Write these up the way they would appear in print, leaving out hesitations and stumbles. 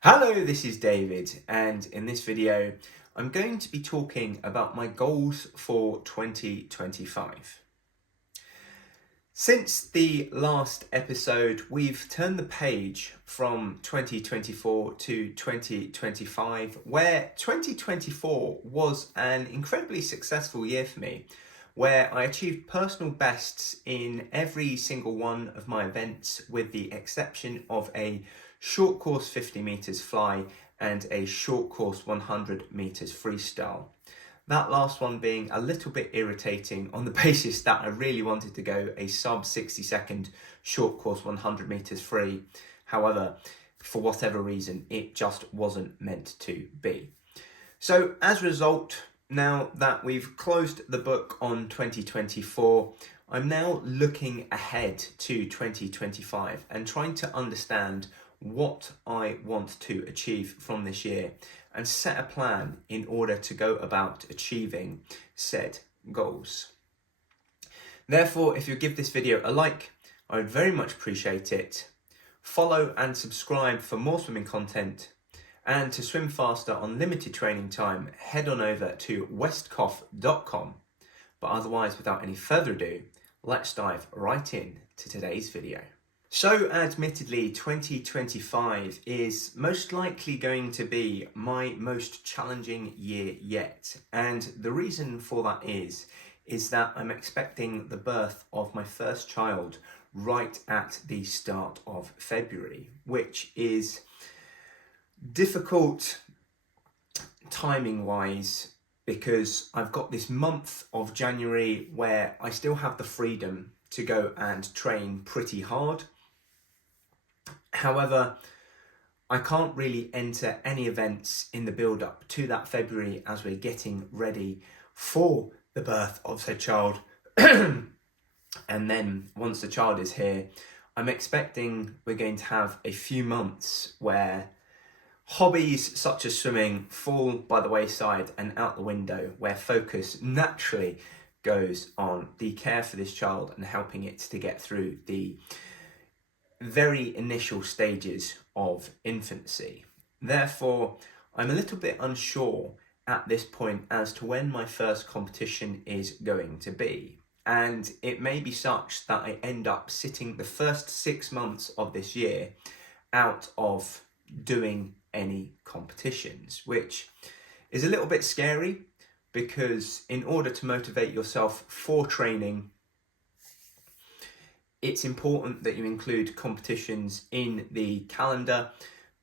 Hello, this is David, and in this video I'm going to be talking about my goals for 2025. Since the last episode, we've turned the page from 2024 to 2025, where 2024 was an incredibly successful year for me, where I achieved personal bests in every single one of my events, with the exception of a short course 50 meters fly and a short course 100 meters freestyle. That last one being a little bit irritating on the basis that I really wanted to go a sub 60-second short course 100 meters free. However, for whatever reason, it just wasn't meant to be. So as a result, now that we've closed the book on 2024, I'm now looking ahead to 2025 and trying to understand what I want to achieve from this year and set a plan in order to go about achieving said goals. Therefore, if you give this video a like, I would very much appreciate it. Follow and subscribe for more swimming content, and to swim faster on limited training time, head on over to westcough.com. But otherwise, without any further ado, let's dive right in to today's video. So admittedly, 2025 is most likely going to be my most challenging year yet. And the reason for that is that I'm expecting the birth of my first child right at the start of February, which is difficult timing wise because I've got this month of January where I still have the freedom to go and train pretty hard. However, I can't really enter any events in the build up to that February as we're getting ready for the birth of said child. And then once the child is here, I'm expecting we're going to have a few months where hobbies such as swimming fall by the wayside and out the window, where focus naturally goes on the care for this child and helping it to get through the very initial stages of infancy. Therefore, I'm a little bit unsure at this point as to when my first competition is going to be. And it may be such that I end up sitting the first 6 months of this year out of doing any competitions, which is a little bit scary because in order to motivate yourself for training, it's important that you include competitions in the calendar,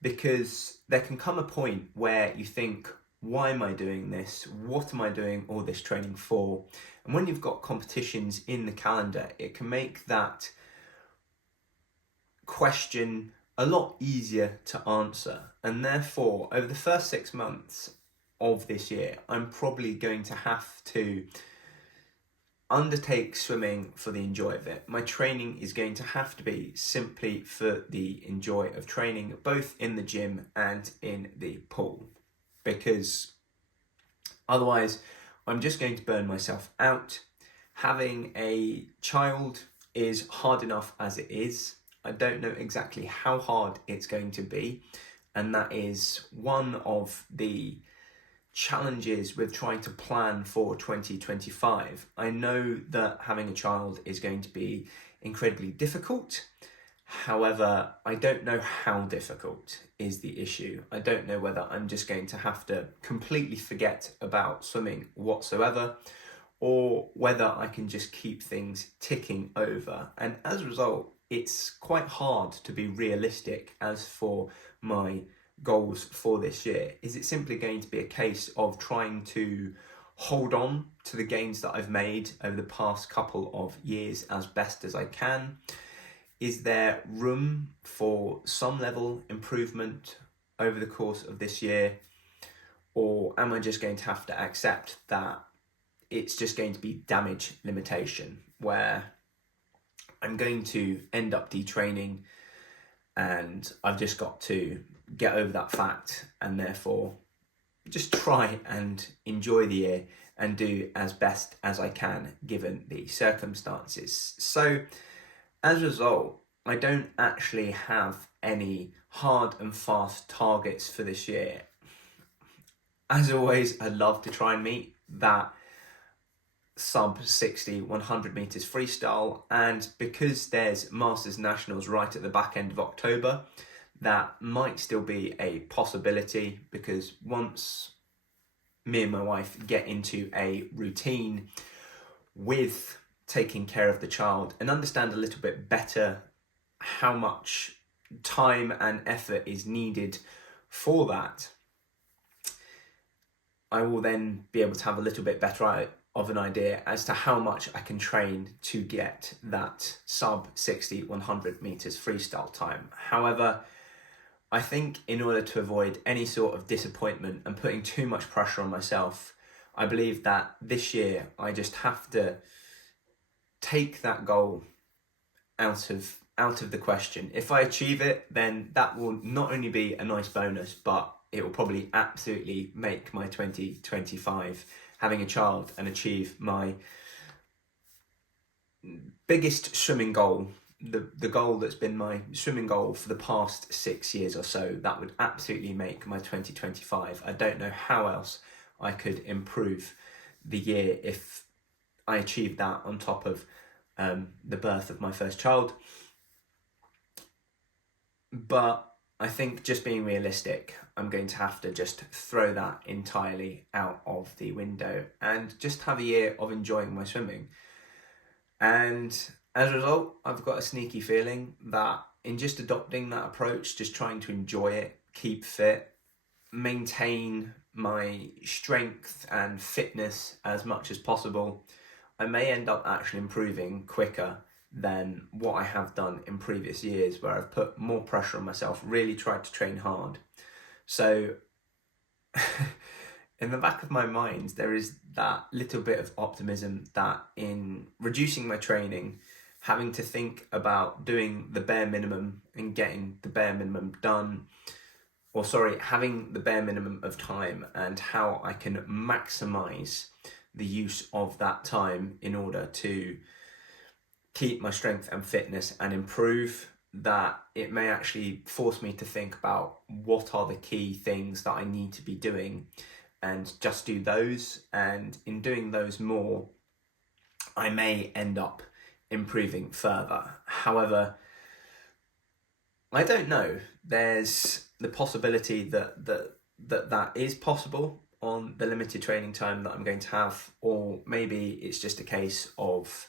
because there can come a point where you think, why am I doing this? What am I doing all this training for? And when you've got competitions in the calendar, it can make that question a lot easier to answer. And therefore, over the first 6 months of this year, I'm probably going to have to undertake swimming for the enjoy of it. My training is going to have to be simply for the enjoy of training, both in the gym and in the pool, because otherwise I'm just going to burn myself out. Having a child is hard enough as it is. I don't know exactly how hard it's going to be, and that is one of the challenges with trying to plan for 2025. I know that having a child is going to be incredibly difficult. However, I don't know how difficult is the issue. I don't know whether I'm just going to have to completely forget about swimming whatsoever, or whether I can just keep things ticking over. And as a result, it's quite hard to be realistic as for my goals for this year. Is it simply going to be a case of trying to hold on to the gains that I've made over the past couple of years as best as I can? Is there room for some level improvement over the course of this year? Or am I just going to have to accept that it's just going to be damage limitation, where I'm going to end up detraining and I've just got to get over that fact and therefore just try and enjoy the year and do as best as I can given the circumstances. So as a result, I don't actually have any hard and fast targets for this year. As always, I'd love to try and meet that sub 60 100 meters freestyle, and because there's Masters Nationals right at the back end of October, that might still be a possibility, because once me and my wife get into a routine with taking care of the child and understand a little bit better how much time and effort is needed for that, I will then be able to have a little bit better of an idea as to how much I can train to get that sub 60 100 meters freestyle time. However, I think in order to avoid any sort of disappointment and putting too much pressure on myself, I believe that this year I just have to take that goal out of the question. If I achieve it, then that will not only be a nice bonus, but it will probably absolutely make my 2025 having a child and achieve my biggest swimming goal, the goal that's been my swimming goal for the past 6 years or so. That would absolutely make my 2025. I don't know how else I could improve the year if I achieved that on top of the birth of my first child. But I think, just being realistic, I'm going to have to just throw that entirely out of the window and just have a year of enjoying my swimming. And as a result, I've got a sneaky feeling that in just adopting that approach, just trying to enjoy it, keep fit, maintain my strength and fitness as much as possible, I may end up actually improving quicker than what I have done in previous years, where I've put more pressure on myself, really tried to train hard. So in the back of my mind, there is that little bit of optimism that in reducing my training, having to think about doing the bare minimum and getting the bare minimum done, having the bare minimum of time, and how I can maximize the use of that time in order to keep my strength and fitness and improve, that it may actually force me to think about what are the key things that I need to be doing and just do those. And in doing those more, I may end up improving further. However, I don't know. There's the possibility that is possible on the limited training time that I'm going to have, or maybe it's just a case of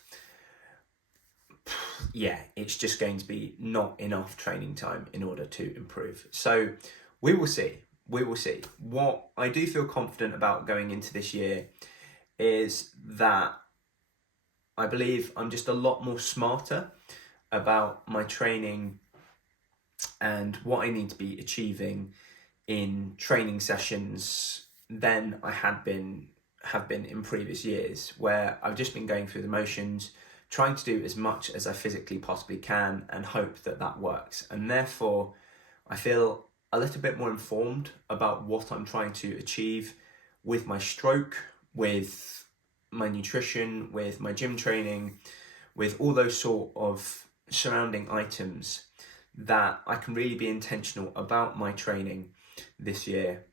it's just going to be not enough training time in order to improve. So we will see. What I do feel confident about going into this year is that I believe I'm just a lot more smarter about my training and what I need to be achieving in training sessions than I have been in previous years, where I've just been going through the motions, trying to do as much as I physically possibly can and hope that works. And therefore, I feel a little bit more informed about what I'm trying to achieve with my stroke, with my nutrition, with my gym training, with all those sort of surrounding items, that I can really be intentional about my training this year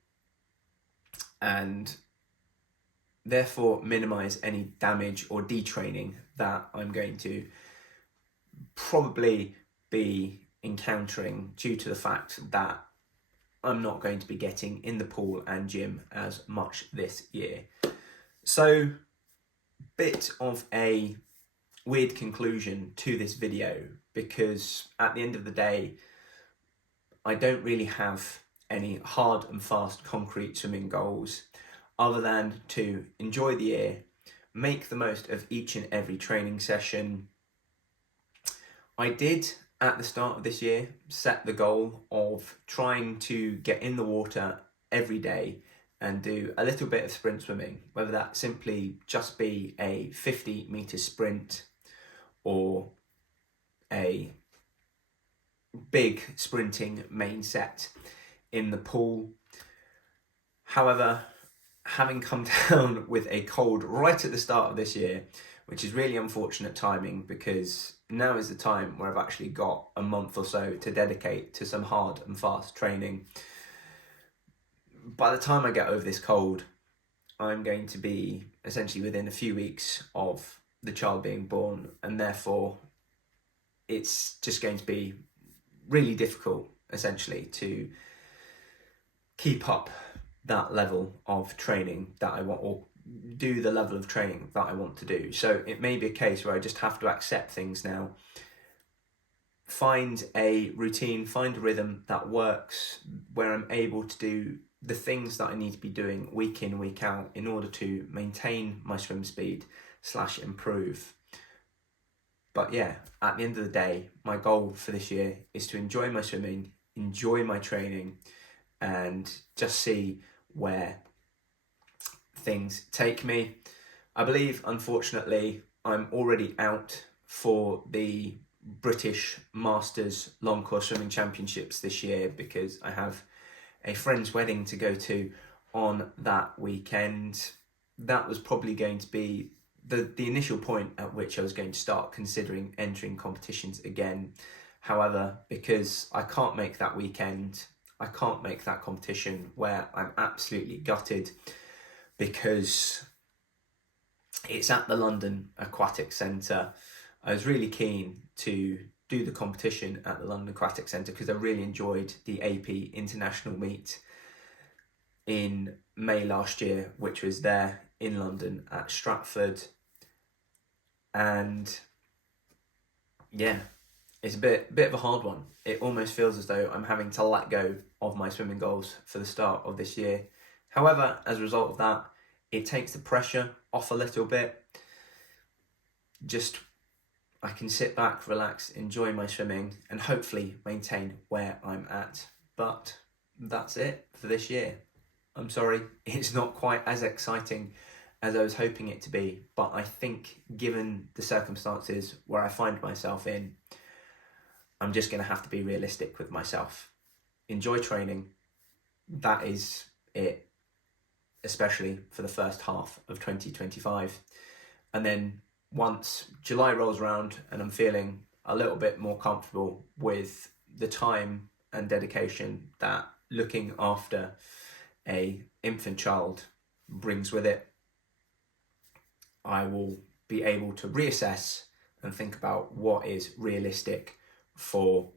and therefore minimize any damage or detraining that I'm going to probably be encountering due to the fact that I'm not going to be getting in the pool and gym as much this year. So, bit of a weird conclusion to this video, because at the end of the day, I don't really have any hard and fast concrete swimming goals other than to enjoy the year, make the most of each and every training session. I did, at the start of this year, set the goal of trying to get in the water every day and do a little bit of sprint swimming, whether that simply just be a 50 meter sprint or a big sprinting main set in the pool. However, having come down with a cold right at the start of this year, which is really unfortunate timing because now is the time where I've actually got a month or so to dedicate to some hard and fast training. By the time I get over this cold, I'm going to be essentially within a few weeks of the child being born, and therefore it's just going to be really difficult essentially to keep up that level of training that I want, or do the level of training that I want to do. So it may be a case where I just have to accept things now, find a routine, find a rhythm that works, where I'm able to do the things that I need to be doing week in, week out in order to maintain my swim speed / improve. But yeah, at the end of the day, my goal for this year is to enjoy my swimming, enjoy my training, and just see where things take me. I believe, unfortunately, I'm already out for the British Masters Long Course Swimming Championships this year because I have a friend's wedding to go to on that weekend. That was probably going to be the initial point at which I was going to start considering entering competitions again. However, because I can't make that weekend, I can't make that competition where I'm absolutely gutted because it's at the London Aquatic Centre. I was really keen to do the competition at the London Aquatic Centre because I really enjoyed the AP International Meet in May last year, which was there in London at Stratford. And yeah, it's a bit of a hard one. It almost feels as though I'm having to let go of my swimming goals for the start of this year. However, as a result of that, it takes the pressure off a little bit. Just, I can sit back, relax, enjoy my swimming, and hopefully maintain where I'm at. But that's it for this year. I'm sorry, it's not quite as exciting as I was hoping it to be, but I think given the circumstances where I find myself in, I'm just going to have to be realistic with myself. Enjoy training. That is it, especially for the first half of 2025. And then once July rolls around and I'm feeling a little bit more comfortable with the time and dedication that looking after a infant child brings with it, I will be able to reassess and think about what is realistic for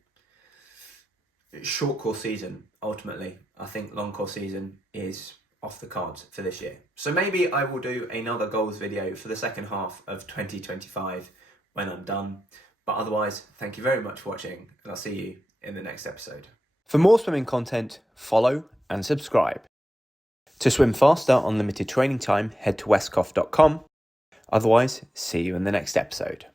short course season. Ultimately, I think long course season is off the cards for this year. So maybe I will do another goals video for the second half of 2025 when I'm done. But otherwise, thank you very much for watching, and I'll see you in the next episode. For more swimming content, follow and subscribe. To swim faster on limited training time, head to westcough.com. Otherwise, see you in the next episode.